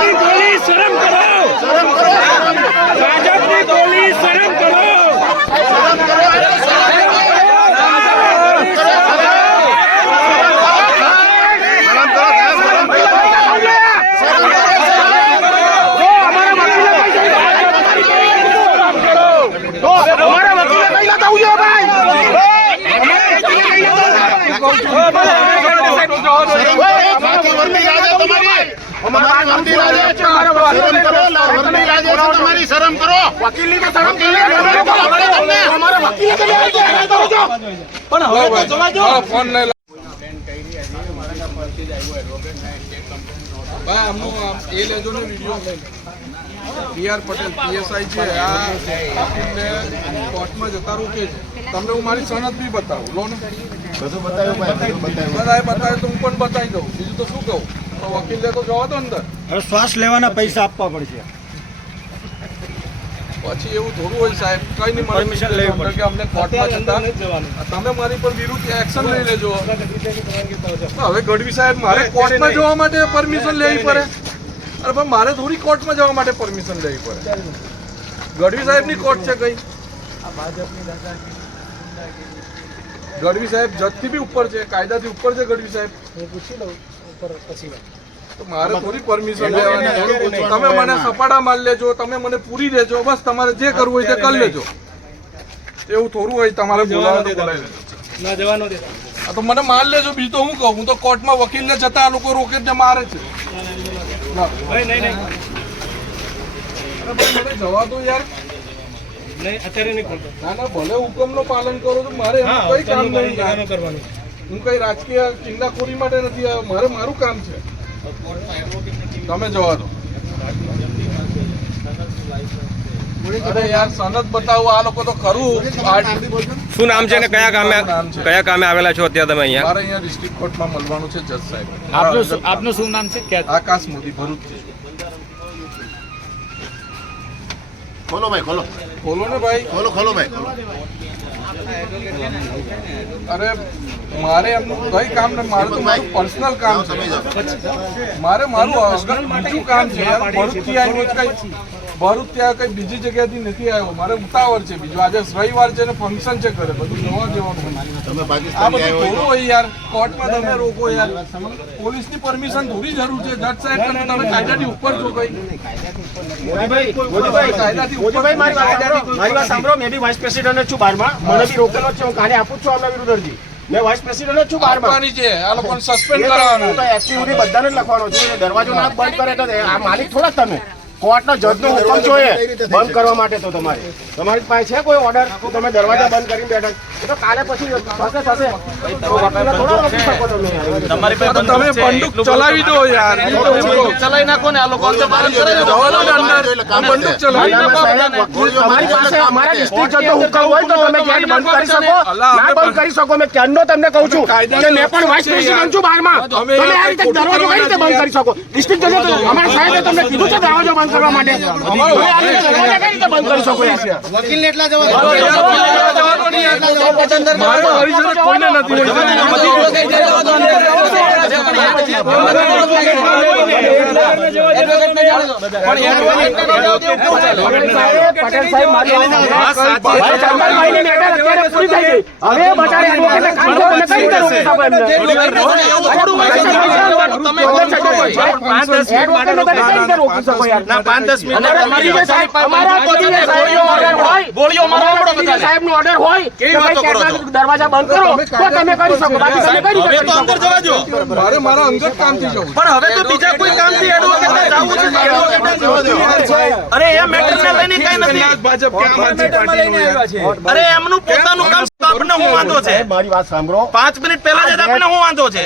ભાજપની ગોલી શરમ કરો ભાજપની ગોલી શરમ કરો તમારી તમારી શરમ કરો. શરમ. પણ હવે તો જવા દો. એ લેજો ને video. B R Patel PSI છે આ વકીલને કોર્ટમાં જતા રોકે છે તમને હું મારી સનદ બી બતાવું. લો ને. બધું બતાવ્યું બતાવ્યું. બતાવે તો હું પણ બતાવી દઉં. બીજું તો શું કહું? તો વકીલને તો જવા દો અંદર. હવે શ્વાસ લેવાના પૈસા આપવા પડશે. પછી એવું થોડું હોય સાહેબ કઈ નહીં પરમિશન લેવી પડે કે અમને કોર્ટમાં જતા. તમે મારી પર વિરુદ્ધ એક્શન લઈ લેજો. હવે ગઢવી સાહેબ મારે કોર્ટમાં જવા માટે પરમિશન લેવી પડે. અરે પણ મારે થોડી કોર્ટમાં જવા માટે પરમિશન લેવી પડે. ગઢવી સાહેબની કોર્ટ છે કઈ? ગઢવી સાહેબ જજથી બી ઉપર છે કાયદાથી ઉપર છે ગઢવી સાહેબ. તો મારે થોડી પરમિશન લેવાની તમે મને સપાડા માલ લેજો તમે મને પૂરી દેજો બસ તમારે જે કરવું હોય તે કરી લેજો. એવું થોડું હોય તમારે બોલાવે લેજો. ના જવાનો દેતા. તો મને માર લેજો બીજું તો હું કહું? હું તો કોર્ટમાં વકીલને જતા આ લોકો રોકે જ મારે છે. જવા દો યાર. નહીં અત્યારે નહીં ના ના ભલે હુકમનું પાલન કરો તો મારે કઈ કામ નહીં કરવાનું. હું કઈ રાજકીય ચિંદાખોરી માટે નથી આવ્યો મારે મારું કામ છે. તમે જવા દો. અરે યાર સનદ બતાવો આ લોકો તો ખરું. શું નામ છે ને કયા કામે. કયા કામે આવેલા છો અત્યારે તમે અહીંયા? મારે અહીંયા ડિસ્ટ્રિક્ટ કોર્ટમાં મળવાનું છે જજ સાહેબ. આપનું આપનું શું નામ છે? આકાશ મોદી ભરૂચથી ખોલો ભાઈ ખોલો ને ભાઈ. ખોલો ખોલો ભાઈ ખોલો. અરે મારે એમનું કઈ કામ ને મારે તો મારું પર્સનલ કામ છે. મારે મારું બીજું કામ છે યાર ભરૂચથી આવ્યો કઈ ભરૂચ ત્યાં કઈ બીજી જગ્યાથી નથી આવ્યો. મારે ઉતાવળ છે બીજું. આજે રવિવાર છે ને ફંક્શન છે ઘરે. બધું જવા જવાનું તમે આ બધું થોડું હોય યાર. કોર્ટમાં તમે રોકો યાર. પોલીસની પરમિશન થોડી જરૂર છે. જજ સાહેબ તમે તમે કાયદાથી ઉપર છો કઈ? કાયદાથી ઉપર મારી વાત સાંભળો. મારી વાત સાંભળો. મેં બી વાઇસ પ્રેસિડેન્ટ છું બારમાં. મને બી રોકેલો છે. હું કાલે આપું છું આમના વિરુદ્ધ અરજી. મેં વાઇસ પ્રેસિડેન્ટ છું બારમાં. છે. આ લોકોને સસ્પેન્ડ હું તો એસપી બધાને લખવાનો છે. દરવાજો ના બંધ કરે તો આ માલિક થોડા તમે. કોર્ટનો જજનો હુકમ જોઈએ. બંધ કરવા માટે તો તમારે. તમારી પાસે છે કોઈ ઓર્ડર તમે દરવાજા બંધ કરીને બેઠા. એ તો કાલે પછી થશે થશે. તમે બંદૂક ચલાવી દો યાર. ચલાવી નાખો ને આ લોકો પાલન કરે છે. જવા અંદર. બંદૂક ચલાવી તમારી પાસે અમારા ડિસ્ટ્રિક્ટ જજનો હુકમ હોય તો તમે ગેટ બંધ કરી શકો. ના બંધ કરી શકો. મેં ક્યારનો તમને કહું છું કે મેં પણ વાઇસ પ્રેસિડેન્ટ છું બારમાં. તમે આ રીતે દરવાજો કઈ રીતે બંધ કરી શકો? ડિસ્ટ્રિક્ટ જજે અમારા સાહેબે તમને કીધું છે દરવાજો બંધ કરવા માટે તમે આ રીતે બંધ કરી શકો યાર? મારે સાહેબ નો order હોય, દરવાજા બંધ કરો. તો તમે કરી શકો બાકી તમે કઈ રીતે કરી શકો? મારે મારા અંગત કામથી જવું. પણ હવે તો બીજા કોઈ કામથી જાવું છે તો એડવોકેટને જવા દો. અરે એ મેટરને લઈને કઈ નથી. ભાજપ કે આદમી. અરે એમનું પોતાનું કામ છે, હું વાંધો છે? મારી વાત સાંભળો. પાંચ મિનિટ પહેલા જાય આપને હું વાંધો છે?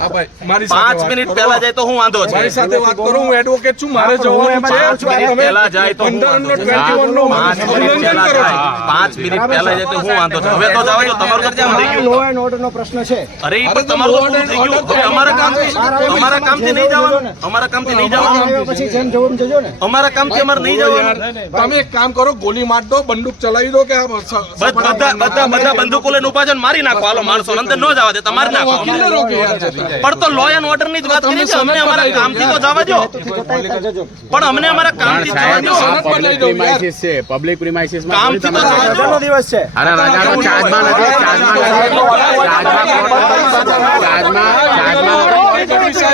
હા ભાઈ મારી સાથે પાંચ મિનિટ પહેલા જાય તો હું વાંધો છે? મારી સાથે વાત કરો હું એડવોકેટ છું મારે જવાનું છે. મિનિટ પહેલા જાય તો શું પંદર વાંધો નો છે? 21 નો પાંચ મિનિટ ઉલ્લંઘન પહેલા કરો છો. જાય. મિનિટ પહેલા જાય તો હું વાંધો છે. હવે તો જાવ તમારું કામ કેમ થઈ ગયું. એન્ડ ઓર્ડર નો પ્રશ્ન છે. અરે એ પણ તમારું તો થઈ ગયું. હવે અમારા કામથી અમારા કામથી નહીં જવાનું. અમારા કામથી નહીં જવાનું. પછી જેમ જવું જજો ને. અમારા કામથી અમારે નહીં જવાનું. તમે એક કામ કરો ગોલી માર દો બંદૂક ચલાવી દો કે આ બધા બધા બધા બધા બંદૂકો લઈને ઊભા છે મારી નાખો. હાલો માણસો અંદર ન જવા દે તમારે નાખો. પણ તો લો એન્ડ ઓર્ડરની જ વાત કરી છે અમને અમારા કામથી તો જવા દો. પણ અમને અમારા કામથી જવા દો. પ્રિમાઇસિસ છે પબ્લિક પ્રિમાઇસિસમાં કામથી તો જવા દો. દિવસ છે. અરે રજાનો ચાર્જમાં નથી ચાર્જમાં આ રજા ન હોય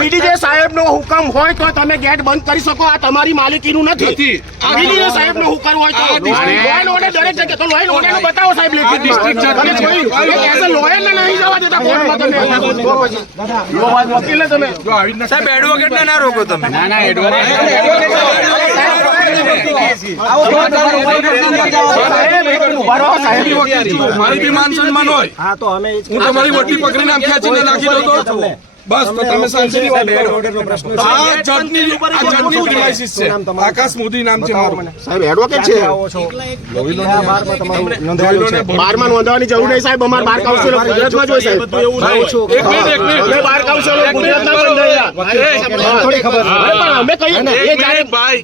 પીડીજે સાહેબ નો હુકમ હોય તો તમે ગેટ બંધ કરી શકો આ તમારી માલિકીનું નથી. નથી. પીડીજે સાહેબ નો હુકમ હોય તો દરેક જગ્યાએ તો લોયન ઓર્ડરનું બતાવો સાહેબ લેખિત district નહીં જવા દેતા કોર્ટમાં તમે તો પછી લો વાત વકીલ ને તમે જો આવી રીતના સાહેબ એડવોકેટ ને ના રોકો તમે ના ના એડવોકેટ મારી બી માન સન્માન હોય હું તમારી વટી પકડીને આમ ખેંચીને નાખી દઉં તો બસ તો તમે શાંતિથી વાત કરો. આ જજની આ જજની premises છે. આકાશ મોદી નામ છે મારું. સાહેબ એડવોકેટ છે? બારમાં નોંધવાની જરૂર નહીં સાહેબ. અમાર બાર કાઉન્સિલ ગુજરાતમાં જ સાહેબ. એક મિનિટ એક મિનિટ. બાર કાઉન્સિલ ગુજરાતના થોડી ખબર અમે કહીએ એ જ્યારે ભાઈ.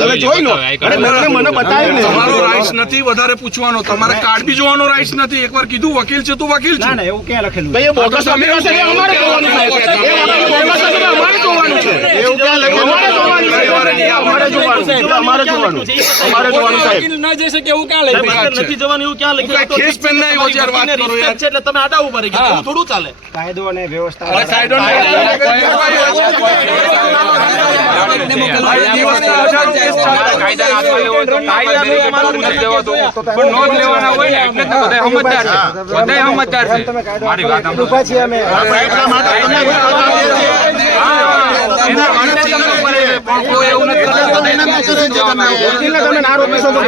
તમે જોઈ લો. અરે મને મને બતાવ્યું ને તમારો રાઈટ્સ નથી વધારે પૂછવાનો. તમારે કાર્ડ બી જોવાનો રાઈટ્સ નથી. એકવાર કીધું વકીલ છે તું વકીલ છે તો એ બોગસ અમીરો છે એ અમારે જોવાનું છે એ બોગસ અમીરો અમારે જોવાનું છે એવું ક્યાં લખ્યું? અમારે જોવાનું છે એ અમારે જોવાનું છે અમારે જોવાનું અમારે જોવાનું સાહેબ સાહેબ, આગળ નથી જવાનું એવું ક્યાં લખ્યું કાંઈ ખેસ પેન નહીં હોય યાર, વાત કરો યાર. છે એટલે તમે આડા ઊભા રહી ગયા એવું થોડું ચાલે અરે સાઈડો ને એટલા માટે તમને વકીલને તમે ના રોકી શકો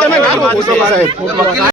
તમે ના રોકી શકો સાહેબ.